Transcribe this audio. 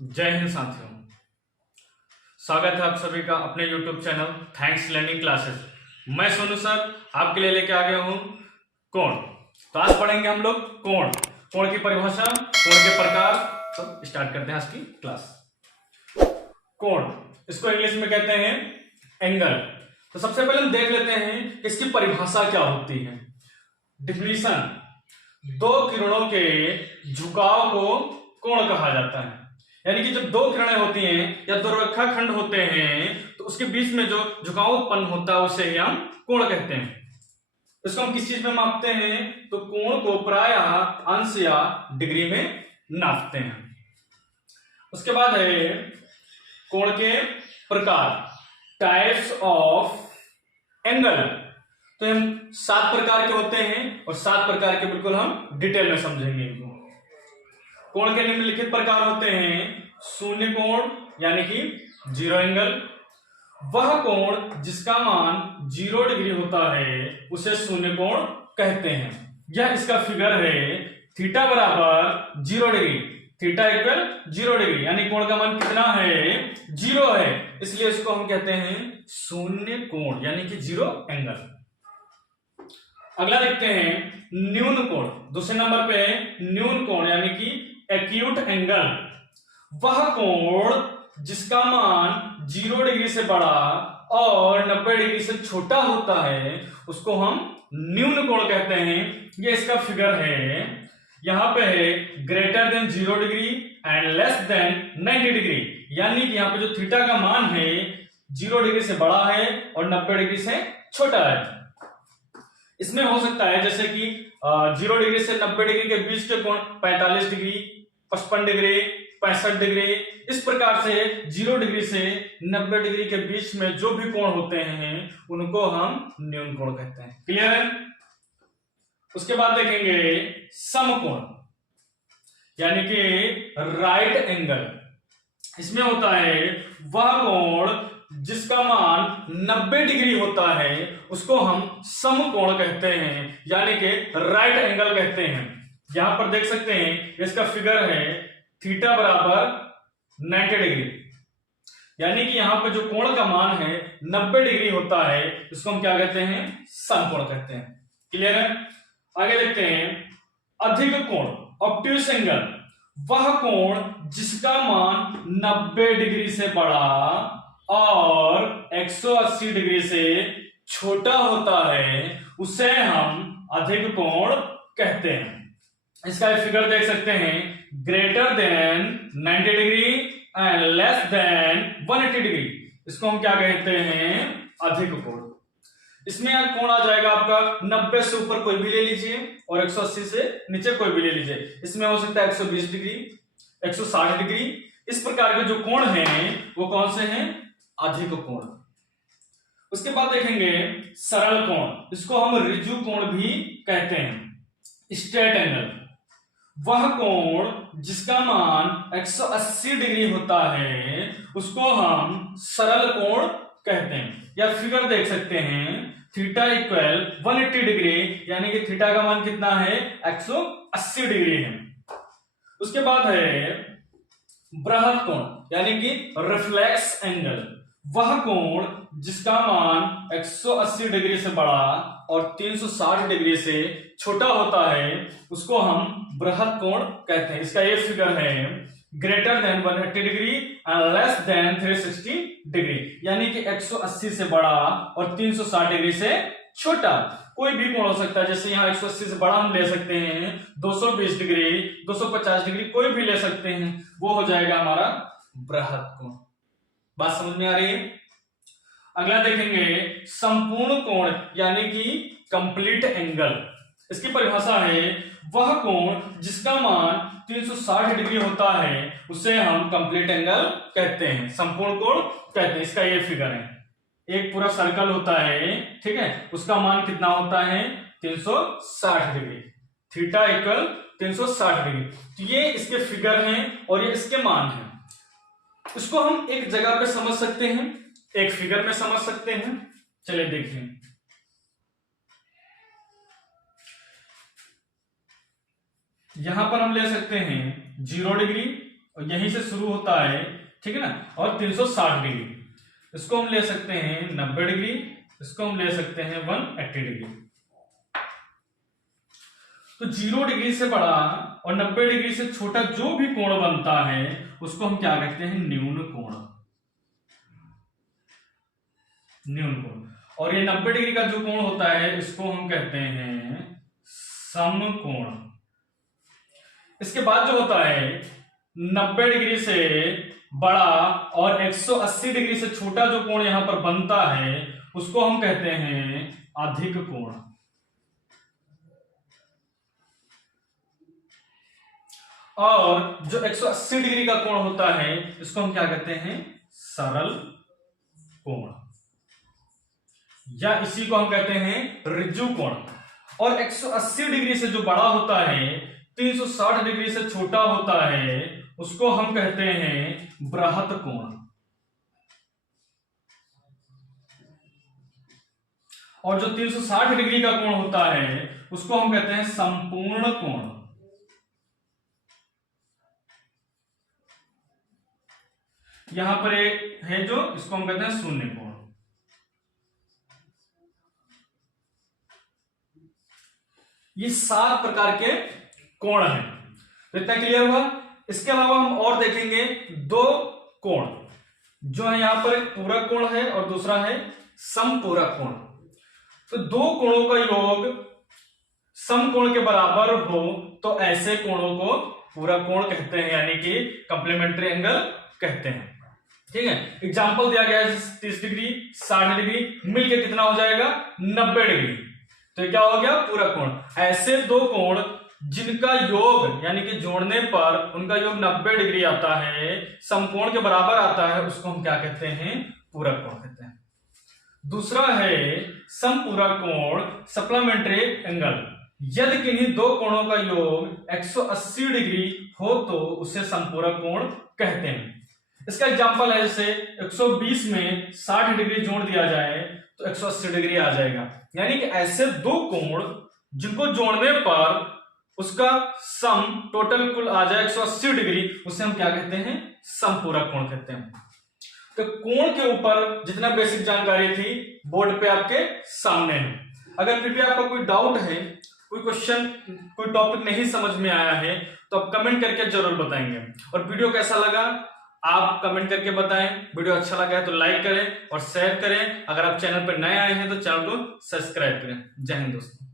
जय हिंद साथियों। स्वागत है आप सभी का अपने YouTube channel thanks learning classes. मैं सोनू सर आपके लिए लेके आ गया हूँ कोण। तो आज पढ़ेंगे हम लोग कोण, कोण की परिभाषा, कोण के प्रकार। तो स्टार्ट करते हैं आज की क्लास। कोण, इसको इंग्लिश में कहते हैं एंगल। तो सबसे पहले हम देख लेते हैं इसकी परिभाषा क्या होती है। डिफिनीशन: दो किरणों के झुकाव को कोण कहा जाता है। यानी कि जब दो किरणें होती हैं या दो रेखाखंड होते हैं तो उसके बीच में जो झुकाव उत्पन्न होता है उसे ही हम कोण कहते हैं। इसको हम किस चीज में मापते हैं? तो कोण को प्रायः अंश या डिग्री में नापते हैं। उसके बाद है कोण के प्रकार, टाइप्स ऑफ एंगल। तो हम 7 प्रकार के होते हैं और 7 प्रकार के बिल्कुल हम डिटेल में समझेंगे इनको। कोण के निम्नलिखित प्रकार होते हैं: शून्य कोण यानी कि 0 एंगल, वह कोण जिसका मान 0 डिग्री होता है उसे शून्य कोण कहते हैं। यह इसका फिगर है थीटा बराबर 0 डिग्री, थीटा इक्वल 0 डिग्री, यानी कोण का मान कितना है? 0 है, इसलिए इसको हम कहते हैं शून्य कोण यानी कि 0 एंगल। अगला देखते हैं न्यून कोण। दूसरे नंबर पे न्यून कोण यानी कि एक्यूट एंगल, वह कोण जिसका मान 0 डिग्री से बड़ा और 90 डिग्री से छोटा होता है उसको हम न्यून कोण कहते हैं। ये इसका फिगर है, यहां पे है greater than 0 degree and less than 90 degree, यानी कि यहां पे जो थीटा का मान है 0 डिग्री से बड़ा है और 90 डिग्री से छोटा है। इसमें हो सकता है जैसे कि 0 डिग्री से 90 डिग्री के बीच के कोण 45 डिग्री, 55 डिग्री, 65 डिग्री, इस प्रकार से 0 डिग्री से 90 डिग्री के बीच में जो भी कोण होते हैं उनको हम न्यून कोण कहते हैं। क्लियर है? उसके बाद देखेंगे समकोण यानी कि राइट एंगल। इसमें होता है वह कोण जिसका मान 90 डिग्री होता है उसको हम समकोण कहते हैं, यानी कि राइट एंगल कहते हैं। यहां पर देख सकते हैं इसका फिगर है थीटा बराबर 90 डिग्री, यानी कि यहां पर जो कोण का मान है 90 डिग्री होता है इसको हम क्या कहते हैं? समकोण कहते हैं। क्लियर है? आगे देखते हैं अधिक कोण, ऑब्ट्यूस एंगल, वह कोण जिसका मान 90 डिग्री से बड़ा और 180 डिग्री से छोटा होता है उसे हम अधिक कोण कहते हैं। इसका फिगर देख सकते हैं greater than 90 degree and less than 180 degree, इसको हम क्या कहते हैं? अधिक कोण। इसमें कोण आ जाएगा आपका 90 से ऊपर कोई भी ले लीजिए और 180 से नीचे कोई भी ले लीजिए। इसमें हो सकता है 120 डिग्री, 160 डिग्री, इस प्रकार के जो कोण हैं वो कौन से हैं? अधिक कोण। उसके बाद देखेंगे सरल कोण, इसको हम ऋजु कोण भी कहते हैं। स्ट्रेट एंगल, वह कोण जिसका मान 180 डिग्री होता है उसको हम सरल कोण कहते हैं। या फिगर देख सकते हैं थीटा इक्वल 180 डिग्री, यानी कि थीटा का मान कितना है? 180 डिग्री है। उसके बाद है बृहत कोण यानी कि रिफ्लेक्स एंगल, वह कोण जिसका मान 180 डिग्री से बड़ा और 360 डिग्री से छोटा होता है उसको हम बृहत कोण कहते हैं। इसका ये फिगर है greater than 180 degree and less than 360 degree, यानी कि 180 से बड़ा और 360 डिग्री से छोटा। कोई भी कोण हो सकता है, जैसे यहाँ 180 से बड़ा हम ले सकते हैं 220 डिग्री, 250 डिग्री, कोई भी ले सकते हैं, वो हो जाएगा हमारा बृहत कोण। बात समझ में आ रही है? अगला देखेंगे संपूर्ण कोण यानी कि कंप्लीट एंगल। इसकी परिभाषा है वह कोण जिसका मान 360 डिग्री होता है उसे हम कंप्लीट एंगल कहते हैं, संपूर्ण कोण कहते हैं। इसका ये फिगर है, एक पूरा सर्कल होता है, ठीक है, उसका मान कितना होता है? 360 डिग्री, थीटा इक्वल 360 डिग्री। तो ये इसके फिगर हैं और ये इसके मान हैं। इसको हम एक जगह पे समझ सकते हैं, एक फिगर में समझ सकते हैं। चलिए देखिए, यहां पर हम ले सकते हैं 0 डिग्री और यहीं से शुरू होता है, ठीक है ना, और 360 डिग्री, इसको हम ले सकते हैं 90 डिग्री, इसको हम ले सकते हैं 180 डिग्री। तो 0 डिग्री से बड़ा और 90 डिग्री से छोटा जो भी कोण बनता है उसको हम क्या कहते हैं, न्यून कोण, न्यून कोण। और ये 90 डिग्री का जो कोण होता है इसको हम कहते हैं समकोण। इसके बाद जो होता है 90 डिग्री से बड़ा और 180 डिग्री से छोटा जो कोण यहां पर बनता है उसको हम कहते हैं अधिक कोण। और जो 180 डिग्री का कोण होता है इसको हम क्या कहते हैं, सरल कोण, या इसी को हम कहते हैं ऋजु कोण। और 180 डिग्री से जो बड़ा होता है, 360 डिग्री से छोटा होता है, उसको हम कहते हैं बृहत कोण। और जो 360 डिग्री का कोण होता है उसको हम कहते हैं संपूर्ण कोण। यहां पर एक है जो, इसको हम कहते हैं शून्य कोण। ये 7 प्रकार के कोण हैं। तो इतना क्लियर हुआ। इसके अलावा हम और देखेंगे 2 कोण, जो है यहां पर एक पूरक कोण है और दूसरा है समपूरक कोण। तो 2 कोणों का योग समकोण के बराबर हो तो ऐसे कोणों को पूरक कोण कहते हैं, यानी कि कंप्लीमेंट्री एंगल कहते हैं। ठीक है, एग्जांपल दिया गया है 30 डिग्री 60 डिग्री मिलके कितना हो जाएगा, 90 डिग्री। तो क्या हो गया, पूरक कोण। ऐसे 2 कोण जिनका योग यानी कि जोड़ने पर उनका योग 90 डिग्री आता है, समकोण के बराबर आता है, उसको हम क्या कहते हैं, पूरक कोण कहते हैं। दूसरा है समपूरक कोण, सप्लीमेंट्री एंगल। यदि किन्हीं 2 कोणों का योग 180 डिग्री हो तो उसे समपूरक कोण कहते हैं। इसका एग्जांपल है, जैसे 120 में 60 डिग्री जोड़ दिया जाए तो 180 डिग्री आ जाएगा। यानी कि ऐसे 2 कोण जिनको जोड़ने पर उसका सम टोटल कुल आ जाए 180 डिग्री, उसे हम क्या कहते हैं, समपूरक कोण कहते हैं। तो कोण के ऊपर जितना बेसिक जानकारी थी बोर्ड पे आपके सामने है। अगर फिर भी आपका कोई डाउट है, कोई क्वेश्चन, कोई टॉपिक नहीं समझ में आया है तो आप कमेंट करके जरूर बताएंगे। और वीडियो कैसा लगा आप कमेंट करके बताएं। वीडियो अच्छा लगा है तो लाइक करें और शेयर करें। अगर आप चैनल पर नए आए हैं तो चैनल को सब्सक्राइब करें। जय हिंद दोस्तों।